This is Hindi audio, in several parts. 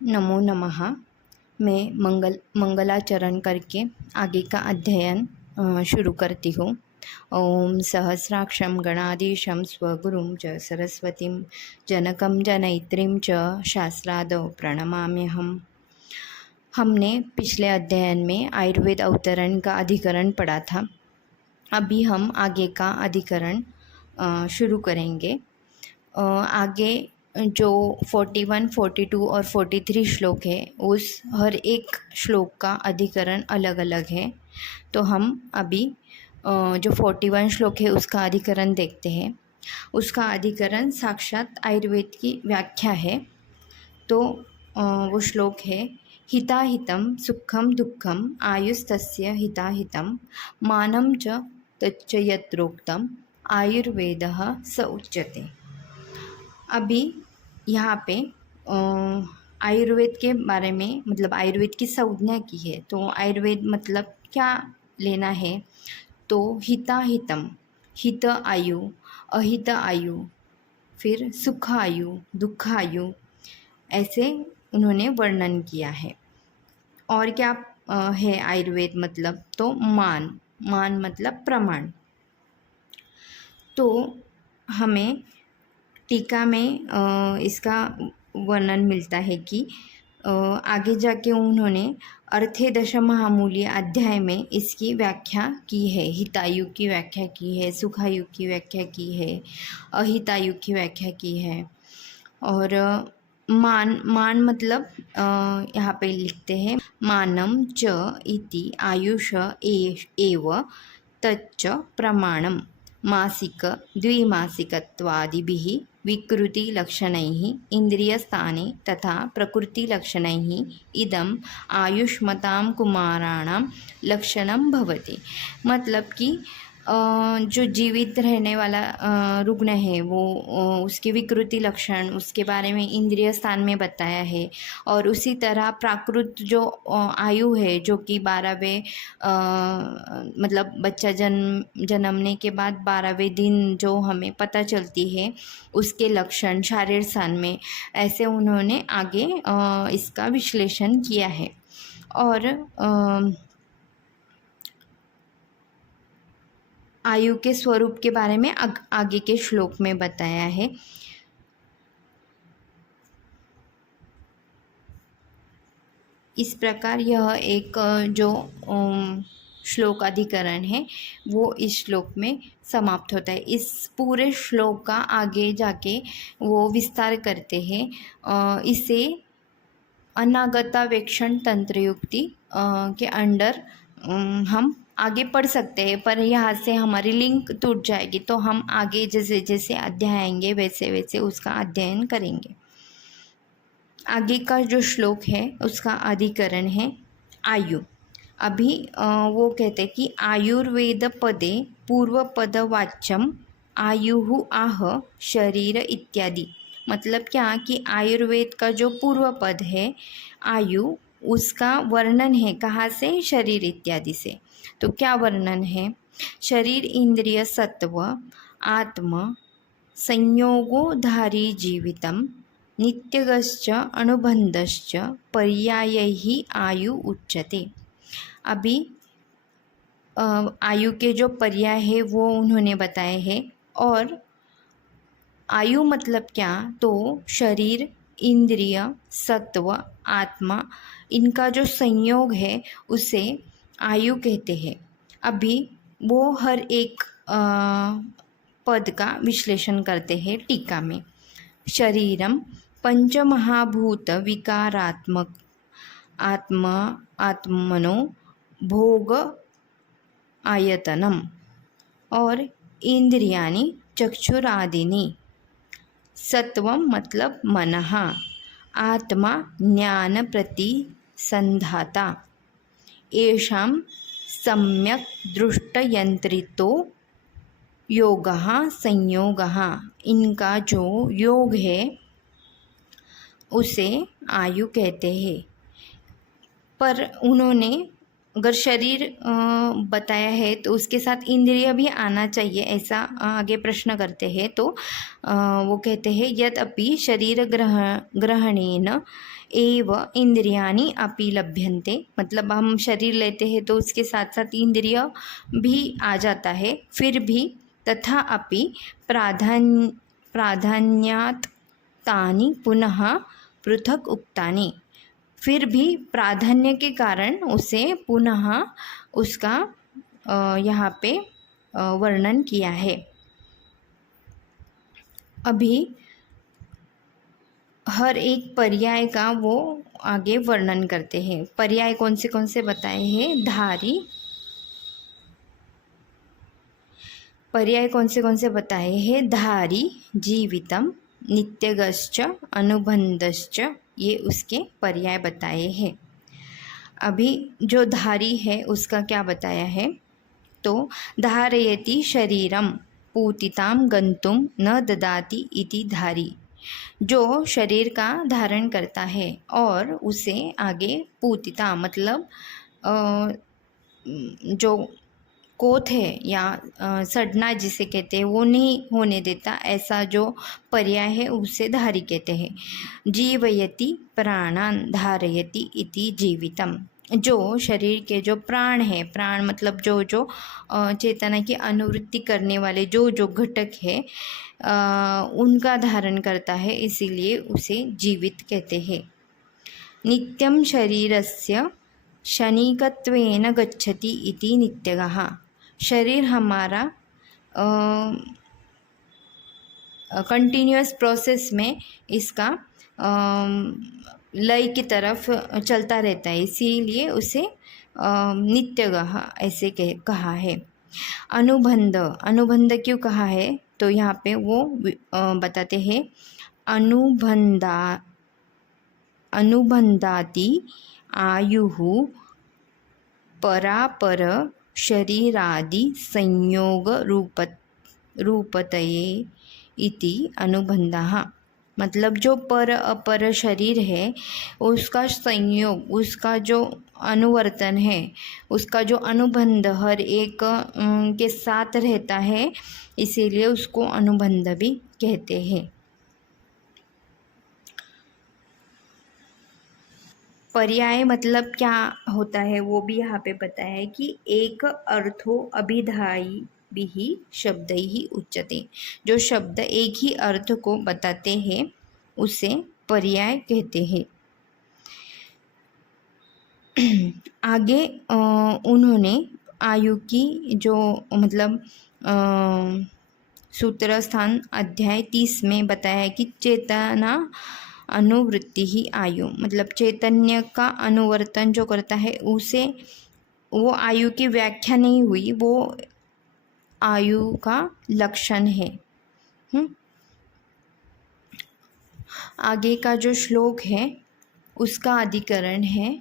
नमो नमः। मैं मंगलाचरण करके आगे का अध्ययन शुरू करती हूँ। ओम सहस्राक्षं गणाधीशं स्वगुरुं च सरस्वतीं जनकं जनयित्रीं च शास्त्रादौ प्रणमाम्यहम्। हमने पिछले अध्ययन में आयुर्वेद अवतरण का अधिकरण पढ़ा था। अभी हम आगे का अधिकरण शुरू करेंगे। आगे जो 41, 42 और 43 श्लोक है, उस हर एक श्लोक का अधिकरण अलग अलग है। तो हम अभी जो 41 श्लोक है उसका अधिकरण देखते हैं। उसका अधिकरण साक्षात आयुर्वेद की व्याख्या है। तो वो श्लोक है, हिताहितं सुखम दुःखम आयुस्तस्य हिताहितं मानं च तच्च यत्रोक्तम आयुर्वेदः स उच्यते। अभी यहाँ पे आयुर्वेद के बारे में, मतलब आयुर्वेद की संज्ञा की है। तो आयुर्वेद मतलब क्या लेना है, तो हिताहितम, हित आयु, अहित आयु, फिर सुख आयु, दुख आयु, ऐसे उन्होंने वर्णन किया है। और क्या है आयुर्वेद मतलब, तो मान, मान मतलब प्रमाण। तो हमें टीका में इसका वर्णन मिलता है कि आगे जाके उन्होंने अर्थे दशमहामूल्य अध्याय में इसकी व्याख्या की है। हितायु की व्याख्या की है, सुखायु की व्याख्या की है, अहितायु की व्याख्या की है। और मान, मान मतलब यहाँ पे लिखते हैं, मानम च इति आयुष एव तच्च प्रमाणम मासिक द्विमासिकत्वादिभिः विकृतिलक्षणैः इन्द्रियस्थाने तथा प्रकृतिलक्षणैः इदम् आयुष्मतां कुमाराणां लक्षणं भवति। मतलब कि जो जीवित रहने वाला रुग्ण है, वो उसके विकृति लक्षण, उसके बारे में इंद्रिय स्थान में बताया है। और उसी तरह प्राकृत जो आयु है, जो कि 12वें मतलब बच्चा जन्मने के बाद 12वें दिन जो हमें पता चलती है, उसके लक्षण शारीर स्थान में, ऐसे उन्होंने आगे इसका विश्लेषण किया है। और आयु के स्वरूप के बारे में आगे के श्लोक में बताया है। इस प्रकार यह एक जो श्लोक अधिकरण है वो इस श्लोक में समाप्त होता है। इस पूरे श्लोक का आगे जाके वो विस्तार करते हैं। इसे अनागतावेक्षण तंत्रयुक्ति के अंडर हम आगे पढ़ सकते हैं, पर यहाँ से हमारी लिंक टूट जाएगी। तो हम आगे जैसे जैसे अध्याय आएंगे वैसे वैसे उसका अध्ययन करेंगे। आगे का जो श्लोक है उसका अधिकरण है आयु। अभी वो कहते कि आयुर्वेद पदे पूर्व पद वाच्यम आयु आह शरीर इत्यादि। मतलब क्या कि आयुर्वेद का जो पूर्व पद है आयु, उसका वर्णन है कहाँ से, शरीर इत्यादि से। तो क्या वर्णन है, शरीर इंद्रिय सत्व आत्म संयोगोधारी जीवितम नित्यगश्च अनुबंधश्च पर्यायैः आयु उच्यते। अभी आयु के जो पर्याय है वो उन्होंने बताए हैं। और आयु मतलब क्या, तो शरीर, इंद्रिय, सत्व, आत्मा, इनका जो संयोग है उसे आयु कहते हैं। अभी वो हर एक पद का विश्लेषण करते हैं टीका में। शरीरम पंचमहाभूत विकारात्मक आत्मनो भोग आयतनम। और इंद्रियाणि चक्षुरादीनि। सत्वम मतलब मनः, आत्मा ज्ञान प्रतिसंधाता, येषां सम्यक दृष्टयंत्रितो योगः संयोगः। इनका जो योग है उसे आयु कहते हैं। पर उन्होंने अगर शरीर बताया है तो उसके साथ इंद्रिय भी आना चाहिए, ऐसा आगे प्रश्न करते हैं। तो वो कहते हैं यद्यपि शरीर ग्रहणेन एव इंद्रियाणि अपि लभ्यन्ते, मतलब हम शरीर लेते हैं तो उसके साथ साथ इंद्रिय भी आ जाता है, फिर भी तथा अपि प्राधान्यात् तानि पुनः पृथक उक्तानि, फिर भी प्राधान्य के कारण उसे पुनः उसका यहाँ पे वर्णन किया है। अभी हर एक पर्याय का वो आगे वर्णन करते हैं। पर्याय कौन से बताए हैं? धारी, पर्याय कौन से बताए हैं? धारी, जीवितम, नित्यगश्च, अनुबंधश्च, ये उसके पर्याय बताए हैं। अभी जो धारी है उसका क्या बताया है? तो धारयति शरीरम पूतिताम गंतुम न ददाति इति धारी, जो शरीर का धारण करता है और उसे आगे पूतिता मतलब जो कोथ है या सड़ना जिसे कहते हैं वो नहीं होने देता, ऐसा जो पर्याय है उसे धारी कहते हैं। जीवयति प्राणान धारयति इति जीवितम, जो शरीर के जो प्राण है, प्राण मतलब जो चेतना की अनुवृत्ति करने वाले जो घटक है उनका धारण करता है, इसीलिए उसे जीवित कहते हैं। नित्यं शरीरस्य क्षणिकत्वेन गच्छति इति नित्यगः, शरीर हमारा कंटिन्यूअस प्रोसेस में इसका लय की तरफ चलता रहता है, इसीलिए उसे नित्यगः ऐसे कहा है। अनुबंध क्यों कहा है? तो यहाँ पे वो बताते हैं अनुबंधाति आयुः परापर शरीरादि संयोग रूपतये इति अनुबंधः, मतलब जो पर अपर शरीर है उसका संयोग, उसका जो अनुवर्तन है, उसका जो अनुबंध हर एक के साथ रहता है, इसीलिए उसको अनुबंध भी कहते हैं। पर्याय मतलब क्या होता है वो भी यहाँ पे बताया है कि एक अर्थो अभिधायी भी शब्द ही उच्यते, जो शब्द एक ही अर्थ को बताते हैं उसे पर्याय कहते हैं। आगे उन्होंने आयु की जो मतलब सूत्र स्थान अध्याय 30 में बताया है कि चेतना अनुवृत्ति ही आयु, मतलब चैतन्य का अनुवर्तन जो करता है उसे, वो आयु की व्याख्या नहीं हुई, वो आयु का लक्षण है। आगे का जो श्लोक है उसका अधिकरण है,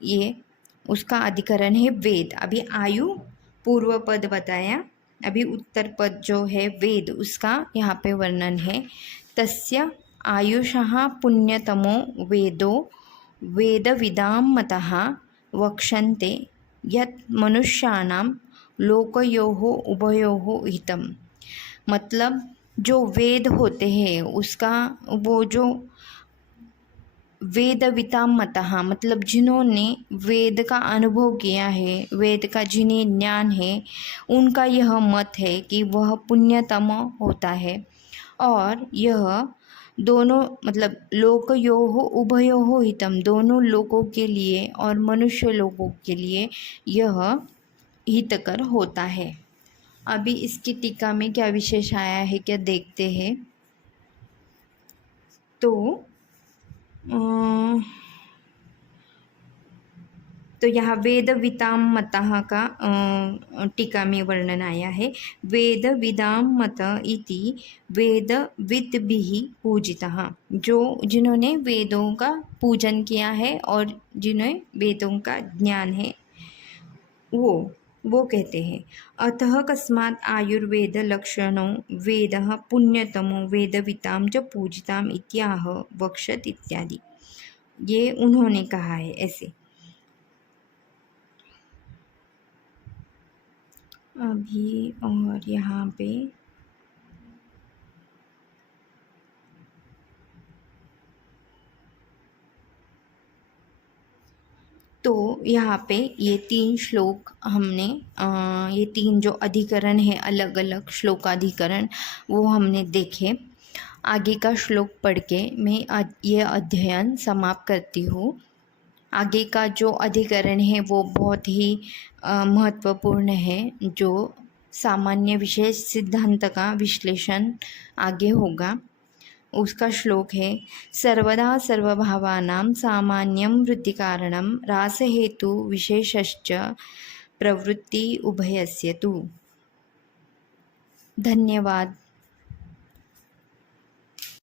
ये उसका अधिकरण है वेद। अभी आयु पूर्व पद बताया, अभी उत्तर पद जो है वेद, उसका यहाँ पे वर्णन है। तस्य आयुषः पुण्यतमो वेदो वेदविदां मतः वक्षन्ते यत् मनुष्याणां लोकयोः उभयोः हितम्, मतलब जो वेद होते हैं उसका वो जो वेदविदां मतः, मतलब जिन्होंने वेद का अनुभव किया है, वेद का जिन्हें ज्ञान है, उनका यह मत है कि वह पुण्यतम होता है और यह दोनों मतलब लोकयोः उभयोः हितम, दोनों लोकों के लिए और मनुष्य लोकों के लिए यह हितकर होता है। अभी इसकी टीका में क्या विशेष आया है क्या देखते हैं। तो यहाँ वेद विदां मतः का टीका में वर्णन आया है। वेद विदां मत इति वेदविद्भिः पूजितः, जो जिन्होंने वेदों का पूजन किया है और जिन्हें वेदों का ज्ञान है वो कहते हैं। अतः कस्मात् आयुर्वेद लक्षणों वेदः पुण्यतमो वेदवितां च पूजिताम् इत्याह वक्षत इत्यादि, ये उन्होंने कहा है ऐसे। अभी और यहाँ पे तो यहाँ पे ये 3 श्लोक हमने ये 3 जो अधिकरण है, अलग अलग श्लोकाधिकरण, वो हमने देखे। आगे का श्लोक पढ़ के मैं ये अध्ययन समाप्त करती हूँ। आगे का जो अधिकरण है वो बहुत ही महत्वपूर्ण है, जो सामान्य विशेष सिद्धांत का विश्लेषण आगे होगा। उसका श्लोक है, सर्वदा सर्वभावानां सामान्यं वृत्तिकारणं रासहेतु विशेषश्च प्रवृत्ति उभयस्य तु। धन्यवाद।